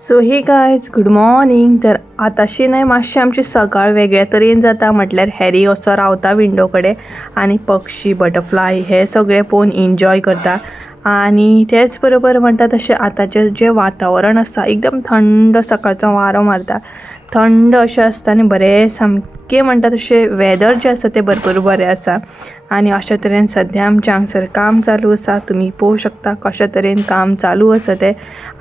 सो hey guys good morning. तर आताशी नाही मातशी आमची सकाळ वेगळ्या तरेन जाता. म्हटल्यार हॅरी असो रावता विंडो कडेन आनी पक्षी बटरफ्लाय हे सगळे पळोवन एन्जॉय करता. आनी तेच बरोबर म्हणटा तशें आतांचें जें वातावरण आसा एकदम थंड सकाळचो वारो मारता. थंड अशें आसता आनी बरें सामकें म्हणटा तशें वेदर जें आसा तें भरपूर बरें आसा. आनी अशा तरेन सद्या आमचें हांगसर काम चालू आसा. तुमी पळोवंक शकता कशा तरेन काम चालू आसा तें.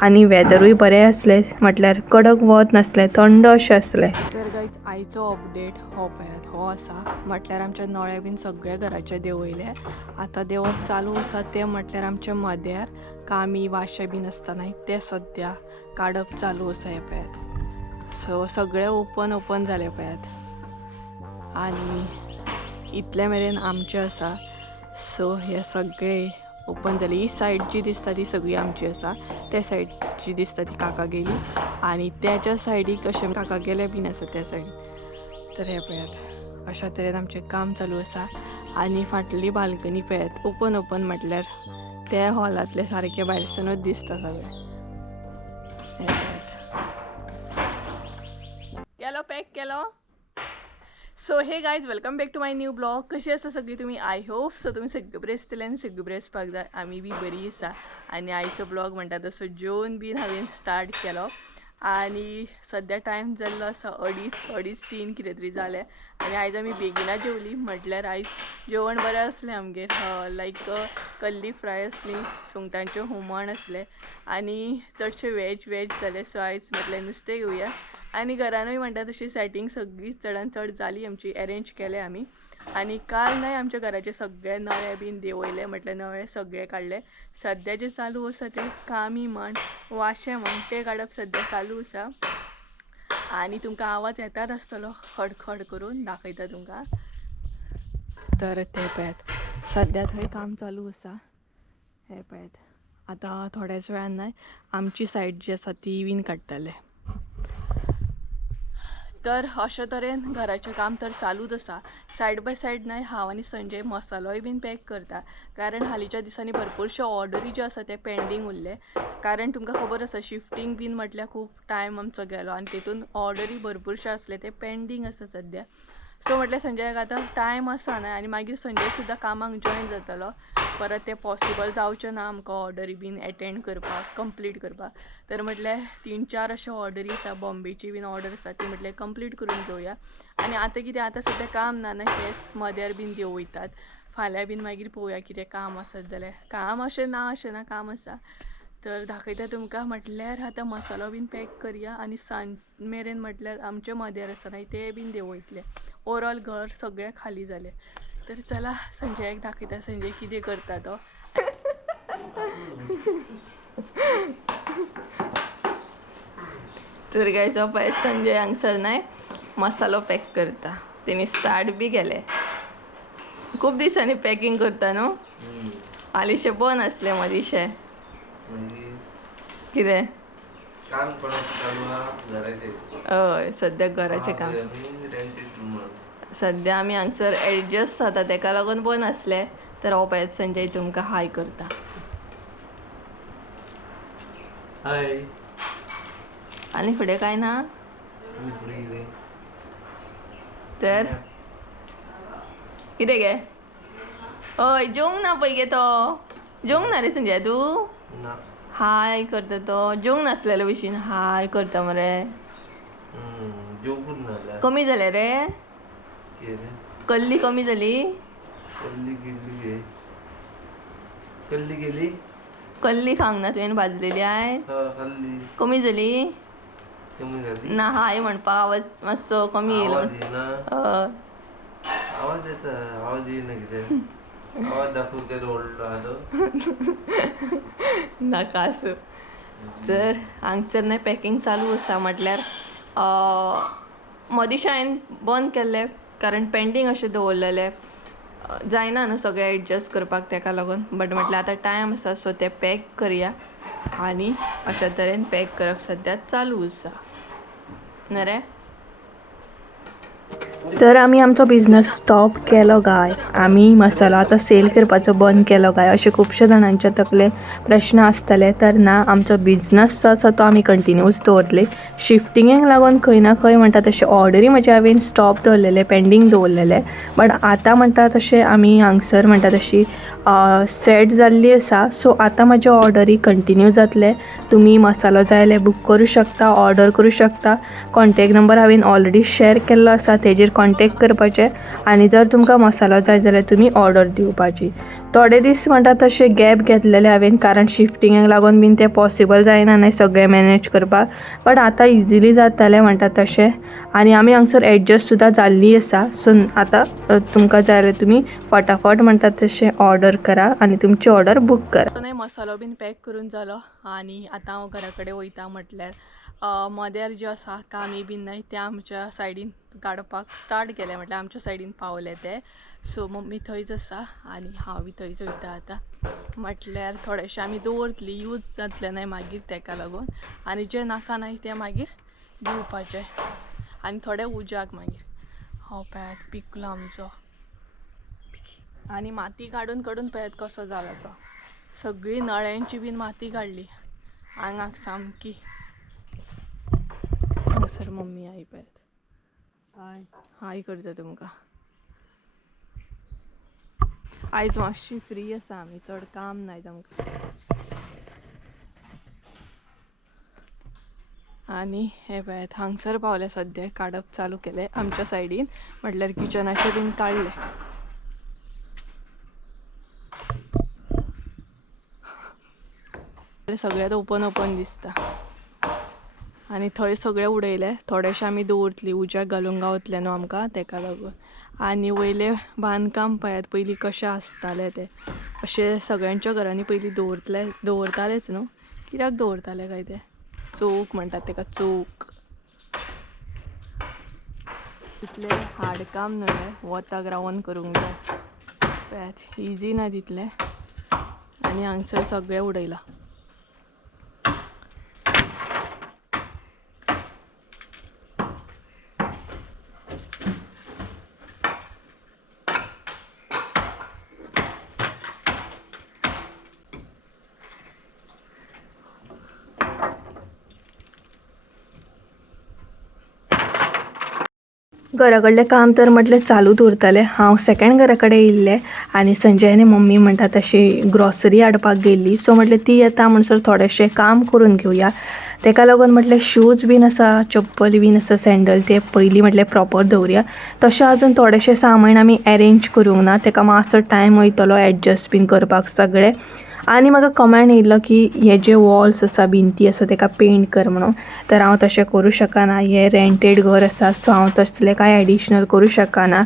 आनी वेदरूय बरें आसलें म्हटल्यार कडक वत नासलें, थंड अशें आसलें. तर गायज आयचो अपडेट हो पळयात हो आसा. म्हटल्यार आमच्या नळे बीन सगळे घराचे देंवयले. आतां देंवप चालू आसा तें म्हटल्यार आमच्या मद्यार कामी वाशे बीन आसता न्हय ते सद्या काडप चालू आसा. हे पळयात सो सगळे ओपन जाले पळयात. आनी इतले मेरेन आमचे आसा. सो हे सगळे ओपन जाली. ही सायड जी दिसता ती सगळी आमची आसा. त्या सायड जी दिसता ती काका गेली आनी त्याच्या सायडीक अशें काका गेले बीन आसा त्या सायडीक. तर हे पळयात अशा तरेन आमचें काम चालू आसा. आनी फाटली बाल्कनी पळयात ओपन म्हटल्यार त्या हॉलांतले सारके भायरसनूच दिसता सगळें. हे पळयात केलो पॅक केलो. So hey guys welcome back to my new blog. कशी आसा सगळी तुमी? आय होप सो तुमी सगळे बरे आसतले आनी सगळे बरे आसपाक जाय. आमी बी बरी आसा. आनी आयचो ब्लॉग म्हणटा तसो जेवन बीन हांवें स्टार्ट केलो. आनी सद्या टायम जाल्लो आसा 2:30 कितें तरी जालें. आनी आयज आमी बेगिना जेवली. म्हटल्यार आयज जेवण बरें आसलें आमगेर. लायक कल्ली फ्राय आसली, सुंगटांचें हुमण आसलें आनी चडशे वेज जालें. सो आयज म्हटलें नुस्तें घेवया. आनी घरानूय म्हणटा तशी सेटींग सगळी चडान चड जाली आमची. अरेंज केले आमी. आनी काल न्हय आमच्या घराचे सगळे नळे बीन देंवयले. म्हटल्यार नळे सगळे काडले. सद्या जे चालू आसा ते कामी म्हण वाशे म्हण ते काडप सद्या चालू आसा. आनी तुमकां आवाज येतात आसतलो खडखड करून दाखयता तुमकां. तर ते पळयात सद्या थंय काम चालू आसा. हे पळयात आतां थोड्याच वेळान न्हय आमची सायड जी आसा ती बीन काडटले. तर अशे तरेन घराचें काम तर चालूच आसा. सायड बाय सायड न्हय हांव आनी संजय मसालोय बीन पॅक करता. कारण हालींच्या दिसांनी भरपूरशे ऑर्डरी ज्यो आसा ते पेंडींग उरले. कारण तुमकां खबर आसा शिफ्टींग बीन म्हटल्यार खूब टायम आमचो गेलो आनी तितून ऑर्डरी भरपूरशे आसले ते पेंडींग आसा सद्या. सो म्हटल्यार संजयाक आतां टायम आसा न्हय आनी मागीर संजय सुद्दां कामाक जॉयन जातलो. परत तें पॉसिबल जावचें ना आमकां ऑर्डरी बीन एटेंड करपाक कंप्लीट करपाक. तर म्हटल्यार 3-4 अशे ऑर्डरी आसा. बॉम्बेची बीन ऑर्डर आसा ती म्हटल्यार कंप्लीट करून घेवया. आनी आतां कितें आतां सद्या काम ना न्हय तेच मद्यार बीन देंवयतात. फाल्यां बीन मागीर पळोवया कितें काम आसत जाल्यार. काम अशें ना काम आसा. तर दाखयता तुमकां. म्हटल्यार आतां मसालो बीन पॅक करया आनी सांज मेरेन म्हटल्यार आमचे मद्यार आसा न्हय ते बीन देंवयतले. ओवरऑल घर सगळें खाली जालें. तर चला संजयाक दाखयता संजय कितें करता तो. तर गायज पळय संजय हांगसर न्हय मसालो पॅक करता. तेणी स्टार्ट बी केले. खूब दिसांनी पॅकिंग करता न्हू. हालींशे बंद आसले मदींशे. कितें हय सद्या घराचें काम. सद्या आमी हांगसर एडजस्ट जाता तेका लागून बंद आसले. तर हो पळयात संजय तुमकां हाय करता. हाय. आनी फुडें कांय ना. तर कितें गे हय जेवंक ना पळय गे तो. जेवंक ना रे संजय तूं. हाय करता तो. जेवंक नासलेलो भशेन हाय करता मरे. कमी जालें रे. कल्ली कमी जाली. कल्ली खावंक ना तुवें भाजलेली आयज. कमी जाली ना. हाय म्हणपाक आवाज मातसो कमी येयलो. आवाज येता. आवाज येयना कितें. आवाज दाखोवन केलो व्हडलो नाका आसूं. तर हांगसर न्हय पॅकिंग चालू आसा. म्हटल्यार मदींशें हांवें बंद केल्लें कारण पेंडींग अशें दवरलेलें. जायना न्हू सगळें एडजस्ट करपाक तेका लागून. बट म्हटल्यार आतां टायम आसा सो तें पॅक करया. आनी अशा तरेन पॅक करप सद्या चालू आसा न्हू रे. तर आमी आमचो बिझनस स्टॉप केलो काय, आमी मसालो आतां सेल करपाचो बंद केलो काय, अशे खुबशे जाणांचे तकले प्रश्न आसतले. तर ना, आमचो बिझनस जो आसा तो आमी कंटिन्यूस दवरतले. शिफ्टिंगेक लागून खंय ना खंय म्हणटा तशे ऑर्डरी म्हजे हांवें स्टॉप दवरलेले, पेंडींग दवरलेले. बट आतां म्हणटा तशें आमी हांगसर म्हणटा तशी सेट जाल्ली आसा. सो आतां म्हाजे ऑर्डरी कंटिन्यू जातले. तुमी मसालो जाय जाल्यार बूक करूं शकता, ऑर्डर करूं शकता. कॉन्टॅक्ट नंबर हांवें ऑलरेडी शेअर केल्लो आसा, तेजेर कॉन्टॅक्ट करपाचें. आनी जर तुमकां मसालो जाय जाल्यार तुमी ऑर्डर दिवपाची. थोडे दीस म्हणटा तशें गॅप घेतलेले हांवें, कारण शिफ्टिंगेक लागून बीन तें पॉसिबल जायना न्हय सगळें मॅनेज करपाक. बट आतां इजिली जातलें म्हणटा तशें. आनी आमी हांगसर एडजस्ट सुद्दां जाल्ली आसा. सो आतां तुमकां जाय जाल्यार तुमी फटाफट म्हणटा तशें ऑर्डर करा आनी तुमची ऑर्डर बूक करा. मसालो बीन पॅक करून जालो आनी आतां हांव घरा कडेन वयता. म्हटल्यार मदेर जे आसा कामी बीन न्हय ते आमच्या सायडीन काडपाक स्टार्ट केले, म्हटल्यार आमच्या सायडीन पावले ते. सो मम्मी थंयच आसा आनी हांव थंयच वयता आतां. म्हटल्यार थोडेशें आमी दवरतली, यूज जातले न्हय मागीर तेका लागून. आनी जे नाका न्हय ते मागीर दिवपाचे आनी थोडे उज्याक मागीर. हो पळयात पिकलो आमचो. आनी माती काडून काडून पळयात कसो जाला तो. सगळी नळ्यांची बीन माती काडली आंगाक सामकी. सर मम्मी आई पळयात, हाय हाय करता तुमकां. आयज मातशी फ्री आसा आमी, चड काम नाय आमकां. आनी हे पळयात हांगसर पावले सद्या, काडप चालू केले आमच्या सायडीन. म्हटल्यार किचनाचे बीन काडले. सगळ्यात ओपन ओपन दिसता आनी थंय सगळे उडयले. थोडेशे आमी दवरतली, उज्याक घालूंक गावतले न्हू आमकां तेका लागून. आनी वयले बांदकाम पळयात पयलीं कशें आसतालें तें. अशें सगळ्यांच्या घरांनी पयलीं दवरतालेच न्हू. कित्याक दवरताले काय ते चौक म्हणटात तेका, चौक. तितलें हार्ड काम न्हय, वताक रावन करूंक जाय. पळयात इजी ना तितलें. आनी हांगसर सगळें उडयलां. घरा कडलें काम तर म्हटलें चालूच उरतालें. हांव सेकंड घरा कडेन येयल्लें आनी संजय आनी मम्मी म्हणटा तशी ग्रॉसरी हाडपाक गेल्ली. सो म्हटलें ती येता म्हणसर थोडेशें काम करून घेवया. तेका लागून म्हटलें शूज बीन आसा, चप्पल बीन आसा, सँडल ते पयलीं म्हटलें प्रॉपर दवरया. तशें आजून थोडेशें सामान आमी अरेंज करूंक ना, तेका मातसो टायम वयतलो एडजस्ट बीन करपाक सगळें. आनी म्हाका कमेंट येयल्लो की हे जे वॉल्स आसा, भिंती आसा तेका पेंट कर म्हणून. तर हांव तशें करूं शकना, हें रेंटेड घर आसा. सो हांव तसलें कांय एडिशनल करूं शकना.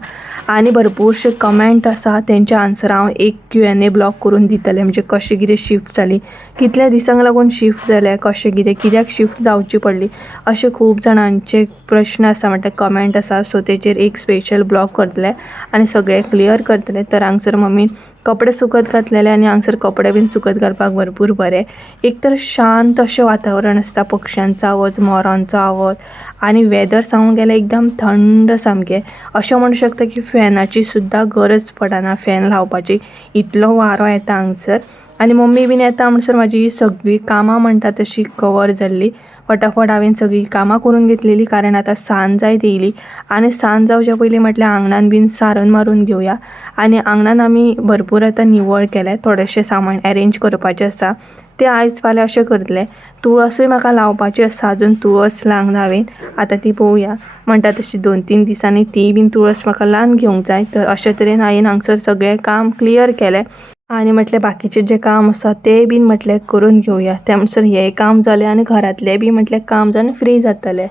आनी भरपूरशे कमेंट आसा तेंचे आन्सर हांव एक Q&A ब्लॉग करून दितलें. म्हणजे कशें कितें शिफ्ट जाली, कितल्या दिसांक लागून शिफ्ट जालें, कशें कितें, कित्याक शिफ्ट जावची पडली, अशे खूब जाणांचे प्रश्न आसा, म्हणटा कमेंट आसा. सो तेचेर एक स्पेशल ब्लॉग करतलें आनी सगळें क्लियर करतलें. तर हांगसर मम्मीन कपडे सुकत घातलेले आनी हांगसर कपडे बीन सुकत घालपाक भरपूर बरें. एक तर शांत अशें वातावरण आसता, पक्ष्यांचो आवाज, मोरांचो आवाज. आनी वेदर सांगूंक गेल्यार एकदम थंड सामकें. अशें म्हणूं शकता की फॅनाची सुद्दां गरज पडना, फॅन लावपाची, इतलो वारो येता हांगसर. आनी मम्मी बीन येता म्हणसर म्हाजी सगळीं कामां म्हणटा तशी कवर जाल्ली. फटाफट हांवें सगळीं कामां करून घेतलेली, कारण आतां सांज जायत येयली. आनी सांज जावचे पयलीं म्हटल्यार आंगणान बीन सारून मारून घेवया. आनी आंगणान आमी भरपूर आतां निवळ केलें. थोडेशें सामान अरेंज करपाचें आसा, तें आयज फाल्यां अशें करतलें. तुळसूय म्हाका लावपाची आसा, आजून तुळस लावंक ना हांवें. आतां ती पळोवया, म्हणटा तशी 2-3 दिसांनी ती बीन तुळस म्हाका लावन घेवंक जाय. तर अशे तरेन हांवें हांगसर सगळें काम क्लियर केलें. आनी म्हटलें बाकीचें जें काम आसा तें बीन म्हटलें करून घेवया. त्या म्हणसर हें काम जालें आनी घरांतलें बी म्हटलें काम जावन फ्री जातलें.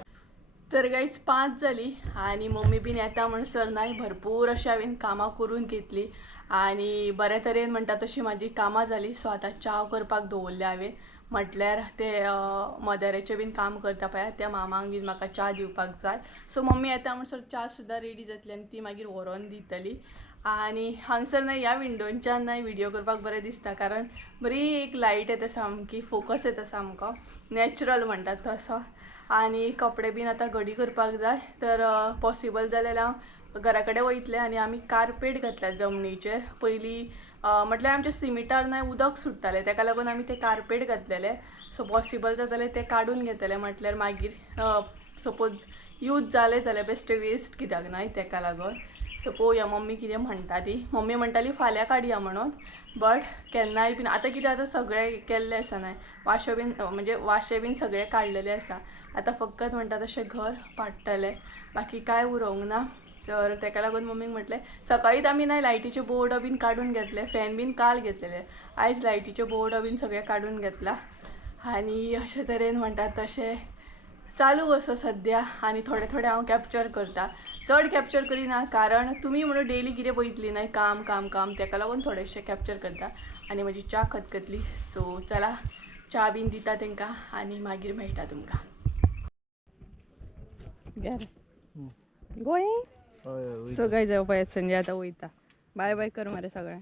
तर गायज 5 जाली आनी मम्मी बीन येता म्हणसर न्हय भरपूर अशी हांवें कामां करून घेतली. आनी बरे तरेन म्हणटा तशी म्हाजी कामां जाली. सो आतां च्या करपाक दवरलें हांवें. म्हटल्यार ते मदरेचें बीन काम करता पळय त्या मामांक बीन म्हाका च्या दिवपाक जाय. सो मम्मी येता म्हणसर च्या सुद्दां रेडी जातली आनी ती मागीर व्हरोन दितली. आनी हांगसर न्हय ह्या विंडोच्यान न्हय व्हिडियो करपाक बरें दिसता, कारण बरी एक लायट येता, सामकी फोकस येता सामको नॅचरल म्हणटात तसो. आनी कपडे बीन आतां घडी करपाक जाय. तर पॉसिबल जाल्यार हांव घरा कडेन वयतले आनी आमी कार्पेट घातल्या जमनीचेर पयलीं म्हटल्यार आमच्या सिमिटार न्हय उदक सुट्टालें ताका लागून आमी ते कार्पेट घातलेले सो पॉसिबल जातालें ते काडून घेतले म्हटल्यार मागीर सपोज यूज जालें जाल्यार बेश्टे वेस्ट कित्याक न्हय ताका लागून सो पळोवया मम्मी कितें म्हणटा ती मम्मी म्हणटाली फाल्यां काडया म्हणून बट केन्नाय बीन आतां कितें आतां सगळें केल्लें आसा न्हय वाशो बीन म्हणजे वाशे बीन सगळे काडलेले आसा आतां फकत म्हणटा तशें घर पाडटलें बाकी कांय उरोंक ना तर ताका लागून मम्मीक म्हटलें सकाळीच आमी न्हय लायटीचे बोर्ड बीन काडून घेतले फॅन बीन काल घेतलेले आयज लायटीचे बोर्ड बीन सगळे काडून घेतला आनी अशे तरेन म्हणटात तशें चालू असो सद्या आनी थोडे थोडे हांव कॅप्चर करता चड कॅप्चर करिना कारण तुमी म्हणून डेली कितें पळयतली न्हय काम काम काम ताका लागून थोडेशें कॅप्चर करता आनी म्हजी च्या खतखतली सो चला च्या बीन दिता तांकां आनी मागीर मेळटा तुमकां गोंय सो गाय जावं पळय संजय आतां वयता बाय बाय कर मरे सगळें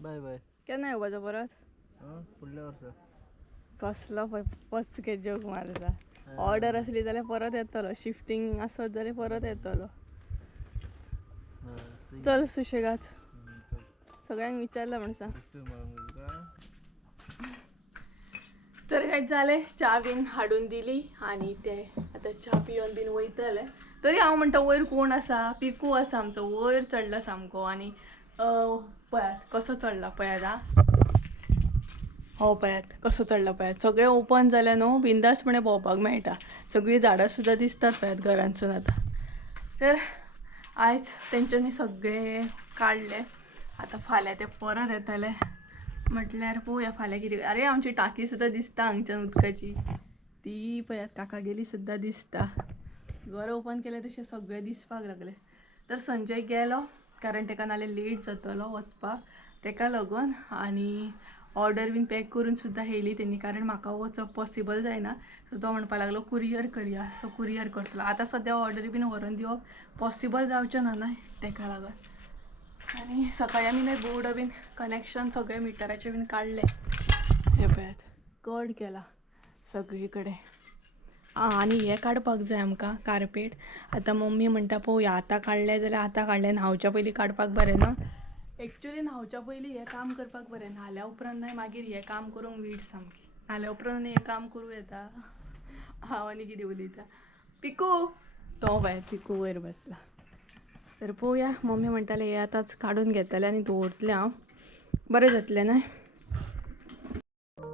बाय बाय केन्ना येवपाचो परत फुडल्या वर्सा कसलो पळय पचके जोक मारता ऑर्डर असली जाल्यार परत येतलो शिफ्टिंग आसत जाल्यार परत येतलो चल सुशेगात सगळ्यांक विचारला म्हणसा तर काय झाले च्या बीन हाडून दिली आणि ते आता च्या पिवन बीन वयतले तरी हांव म्हणटा वयर कोण आसा पिकू आसा आमचो वयर चडला सामको आनी पळयात कसो चडला पळयात हो पळयात कसो चडला पळयात सगळें ओपन जालें न्हू बिंदासपणे भोंवपाक मेळटा सगळीं झाडां सुद्दां दिसतात पळयात घरांसून आतां तर आयज तेंच्यांनी सगळें काडलें आतां फाल्यां ते परत येतले म्हटल्यार पळोवया फाल्यां कितें आरे आमची टाकी सुद्दां दिसता हांगच्यान उदकाची ती पळयात काका गेली सुद्दां दिसता घर ओपन केलें तशें सगळें दिसपाक लागलें तर संजय गेलो कारण ताका नाल्यार लेट जातलो वचपाक ताका लागून आनी ऑर्डर बीन पॅक करून सुद्दां येयली तेणी कारण म्हाका वचप पॉसिबल जायना सो तो म्हणपाक लागलो कुरियर करया सो कुरियर करतलो आतां सद्या ऑर्डर बीन व्हरून दिवप पॉसिबल जावचें ना न्हय ताका लागून आनी सकाळीं आमी न्हय बोर्ड बीन कनेक्शन सगळे मिटराचे बीन काडले हे पळयात कट केला सगळी कडेन आनी हें काडपाक जाय आमकां कार्पेट आतां मम्मी म्हणटा पळोवया आतां काडलें जाल्यार आतां काडलें न्हांवच्या पयलीं काडपाक बरें ना एक्चुली न्हांवच्या पयलीं हें काम करपाक बरें न्हाल्या उपरांत न्हय मागीर हें काम करूंक वीट सामकी न्हाल्या उपरांत हें काम करूं येता हांव आनी कितें उलयता पिकू तो बाय पिकू वयर बसला तर पळोवया मम्मी म्हणटाले हें आतांच काडून घेतलें आनी दवरतलें हांव बरें जातलें न्हय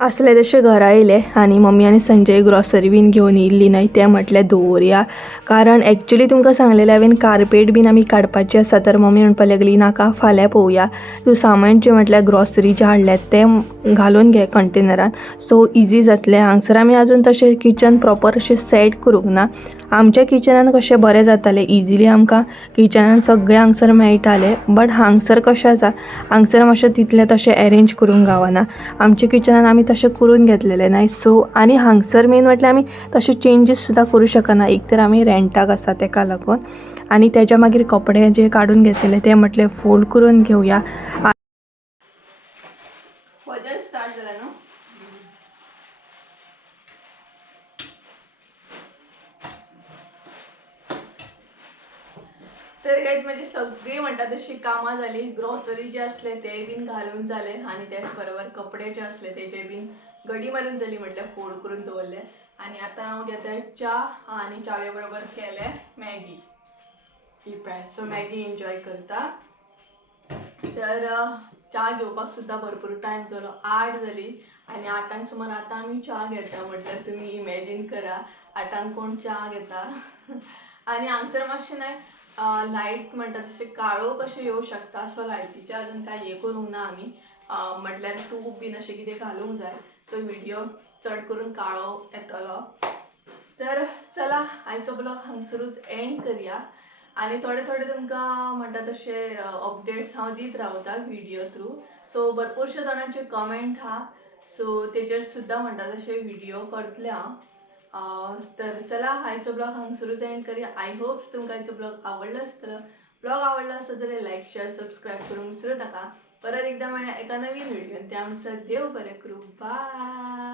असले तशें घरा येयले आनी मम्मी आनी संजय ग्रॉसरी बीन घेवन येयल्ली न्हय तें म्हटलें दवरया कारण एक्चुली तुमकां सांगलेलें हांवें कार्पेट बीन आमी काडपाचें आसा तर मम्मी म्हणपाक लागली नाका फाल्यां पळोवया तूं सामान जें म्हटल्यार ग्रॉसरी जें हाडलें तें घालून घे कंटेनरान सो इजी जातलें हांगसर आमी आजून तशें किचन प्रॉपर अशें सेट करूंक ना आमच्या किचनान कशें बरें जातालें इजिली आमकां किचनान सगळें हांगसर मेळटालें बट हांगसर कशें आसा हांगसर मातशें तितलें तशें अरेंज करूंक गावना आमच्या किचनान आमी तशें करून घेतलेलें न्हय सो आनी हांगसर मेन म्हटल्यार आमी तशें चेंजीस सुद्दां करूं शकना एक तर आमी रेंटाक आसा ताका लागून आनी तेच्या मागीर कपडे जे काडून घेतलेले ते म्हटल्यार फोल्ड करून घेवया स्टार्ट जाला न्हू तर गाइस माझी सगळी म्हणटा तशी कामां जाली ग्रॉसरी जे असले ते बीन घालून जाले आणि त्याच बरोबर कपडे जे असले तेजे बीन घडी मारून जाली म्हटल्यार फोल्ड करून दवरले आणि आता हांव घेता च्या आणि च्यावे बरोबर केले मॅगी ही पॅन सो मॅगी एन्जॉय करता तर च्या घेवपाक सुद्धा भरपूर टायम जालो 8 जाली आणि 8 सुमार आता आम्ही च्या घेता म्हटल्यार तुम्ही इमॅजिन करा 8 कोण च्या घेता आणि हांगसर मातशें नाही लायट म्हणटा तशें काळो कशें येवं शकता सो लायटीचे अजून काय हे करूंक ना आमी म्हटल्यार ट्यूब बीन अशें कितें घालूंक जाय सो व्हिडिओ चड करून काळो येतलो तर चला आयचो ब्लॉग हांगसरूच एंड करया आणि थोडे थोडे तुमकां म्हणटा तशे अपडेट्स हांव दीत रावता व्हिडिओ थ्रू सो भरपूरशे जाणांचे कमेंट हा सो तेजेर सुद्दां म्हणटा तशे व्हिडिओ करतले हांव तर चला आयचो ब्लॉग हांगसरूच एंड करया आय होप्स तुमकां आयचो ब्लॉग आवडलो आसतलो ब्लॉग आवडला आसत जाल्यार लायक शेअर सबस्क्राईब करूंक विसरूं नाका परत एकदा मेळया एका नवीन व्हिडिओन त्या अनुसार देव बरें करूं बाय